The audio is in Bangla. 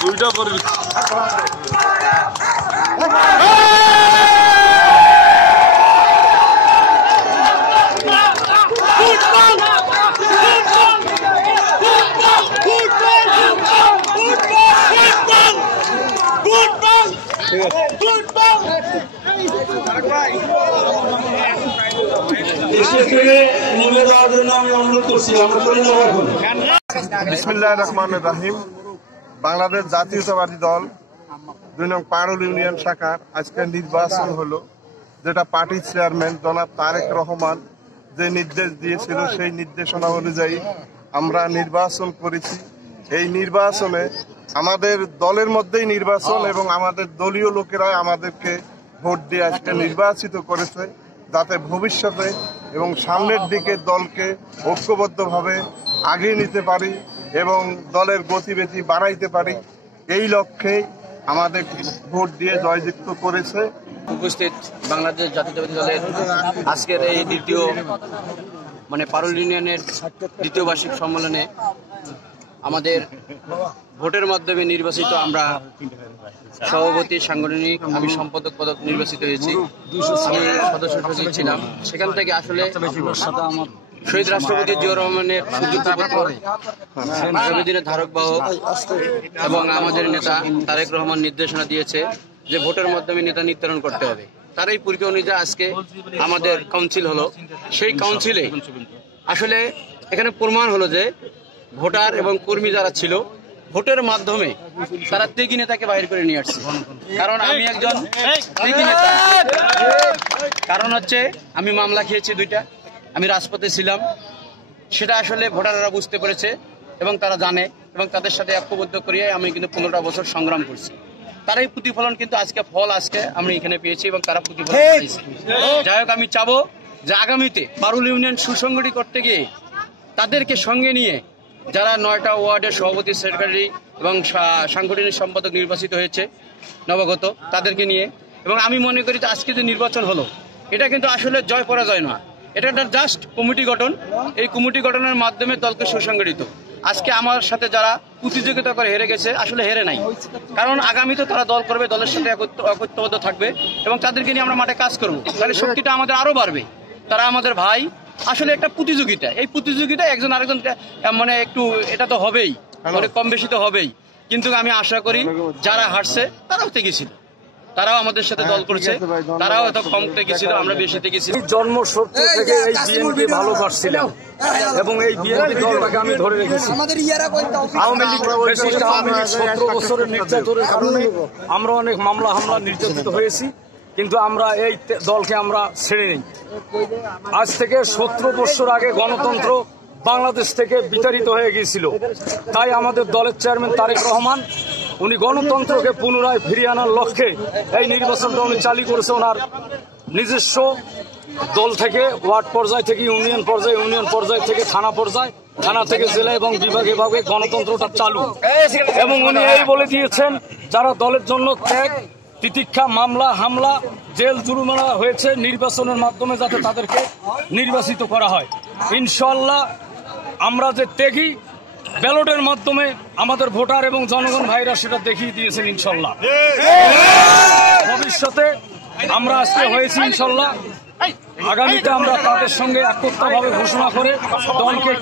দুইটা করে বিসমিল্লাহির রহমানির রহিম। বাংলাদেশ জাতীয়তাবাদী দল ২ নং পারুল ইউনিয়ন শাখার আজকে নির্বাচন হলো, যেটা পার্টির চেয়ারম্যান জনাব তারেক রহমান যে নির্দেশ দিয়েছিল সেই নির্দেশনা অনুযায়ী আমরা নির্বাচন করেছি। এই নির্বাচনে আমাদের দলের মধ্যেই নির্বাচন এবং আমাদের দলীয় লোকেরা আমাদেরকে ভোট দিয়ে আজকে নির্বাচিত করেছে, যাতে ভবিষ্যতে এবং সামনের দিকে দলকে ঐক্যবদ্ধভাবে আগিয়ে নিতে পারি এবং দলের গতিবিধি বাড়াইতে পারি। এই লক্ষ্যে আমাদের ভোট দিয়ে জয়যুক্ত করেছে। উপস্থিত বাংলাদেশ জাতীয়তাবাদী দলের আজকের এই দ্বিতীয় পারুল ইউনিয়নের দ্বিতীয় বার্ষিক সম্মেলনে আমাদের ভোটের মাধ্যমে নির্বাচিত আমরা সভাপতি, সাংগঠনিক, আমি সম্পাদক পদক নির্বাচিত হয়েছি। আমি সদস্য সচিব ছিলাম। সেখান থেকে আসলে শহীদ রাষ্ট্রপতি জিয়াউর রহমানের আবেদনের ধারক বাহক এবং আমাদের নেতা তারেক রহমান নির্দেশনা দিয়েছে যে ভোটের মাধ্যমে নেতা নির্ধারণ করতে হবে। তার এই পরীক্ষা অনুযায়ী আজকে আমাদের কাউন্সিল হলো। সেই কাউন্সিলে আসলে এখানে প্রমাণ হলো যে ভোটার এবং কর্মী যারা ছিল ভোটের মাধ্যমে তারা ত্যাগী নেতাকে বাইর করে নিয়ে আসছে। কারণ আমি একজন ত্যাগী নেতা, কারণ হচ্ছে আমি মামলা খেয়েছি 2টা, আমি রাজপথে ছিলাম। সেটা আসলে ভোটাররা বুঝতে পেরেছে এবং তারা জানে এবং তাদের সাথে ঐক্যবদ্ধ করিয়ে আমি কিন্তু 15টা বছর সংগ্রাম করছি। তারাই প্রতিফলন কিন্তু আজকে আজকে আমি এখানে পেয়েছি এবং তারা প্রতিফলন পেয়েছে। যাই হোক, আমি চাবো যে আগামীতে পারুল ইউনিয়ন সুসংগঠিত করতে গিয়ে তাদেরকে সঙ্গে নিয়ে যারা 9টা ওয়ার্ডের সভাপতি, সেক্রেটারি এবং সাংগঠনিক সম্পাদক নির্বাচিত হয়েছে নবাগত, তাদেরকে নিয়ে, এবং আমি মনে করি যে আজকে যে নির্বাচন হলো এটা কিন্তু আসলে জয় পরাজয় নয়, এটা একটা জাস্ট কমিটি গঠন। এই কমিটি গঠনের মাধ্যমে দলকে সুসংগঠিত। আজকে আমার সাথে যারা প্রতিযোগিতা করে হেরে গেছে আসলে হেরে নাই, কারণ আগামীতে তারা দল করবে, দলের সাথে ঐক্যবদ্ধ থাকবে এবং তাদেরকে নিয়ে আমরা মাঠে কাজ করবো। তাহলে শক্তিটা আমাদের আরো বাড়বে। তারা আমাদের ভাই। আসলে একটা প্রতিযোগিতা, এই প্রতিযোগিতা একজন আরেকজন একটু এটা তো হবেই, কম বেশি তো হবেই, কিন্তু আমি আশা করি যারা হারছে তারাও তেগেছিল, তারাও আমাদের সাথে দল করছে, তারাও এত কম তেগেছিল, আমরা বেশি তেগেছি। জন্ম সূত্র থেকে এই বিএনপি ভালোবাসছিলাম এবং এই বিএনপি দলটাকে আমি ধরে রেখেছি। আওয়ামী লীগ 17 বছরের নির্যাতনের কারণে আমরা অনেক মামলা হামলা নির্যাতিত হয়েছি, কিন্তু আমরা এই দলকে আমরা ছেড়ে নিই। আজ থেকে 17 বছর আগে গণতন্ত্র বাংলাদেশ থেকে বিতাড়িত হয়ে গিয়েছিল। তাই আমাদের দলের চেয়ারম্যান তারেক রহমান উনি গণতন্ত্রকে পুনরায় ফিরিয়ে আনার লক্ষ্যে এই নির্বাচনটা উনি চালু করেছে। ওনার নিজস্ব দল থেকে ওয়ার্ড পর্যায় থেকে ইউনিয়ন পর্যায়ে, ইউনিয়ন পর্যায় থেকে থানা পর্যায়, থানা থেকে জেলা এবং বিভাগে বিভাগে গণতন্ত্রটা চালু। এবং উনি এই বলে দিয়েছেন যারা দলের জন্য ত্যাগ, তিতিক্ষা, মামলা হামলা, জেল জরিমানা হয়েছে, নির্বাচনের মাধ্যমে যাতে তাদেরকে নির্বাচিত করা হয়। ইনশাআল্লাহ আমরা যে ত্যাগী, ব্যালটের মাধ্যমে আমাদের ভোটার এবং জনগণ ভাইরা সেটা দেখিয়ে দিয়েছেন। ইনশাআল্লাহ ভবিষ্যতে আমরা আজকে হয়েছি, ইনশাআল্লাহ আগামীতে আমরা তাদের সঙ্গে একত্রভাবে ঘোষণা করে দলকে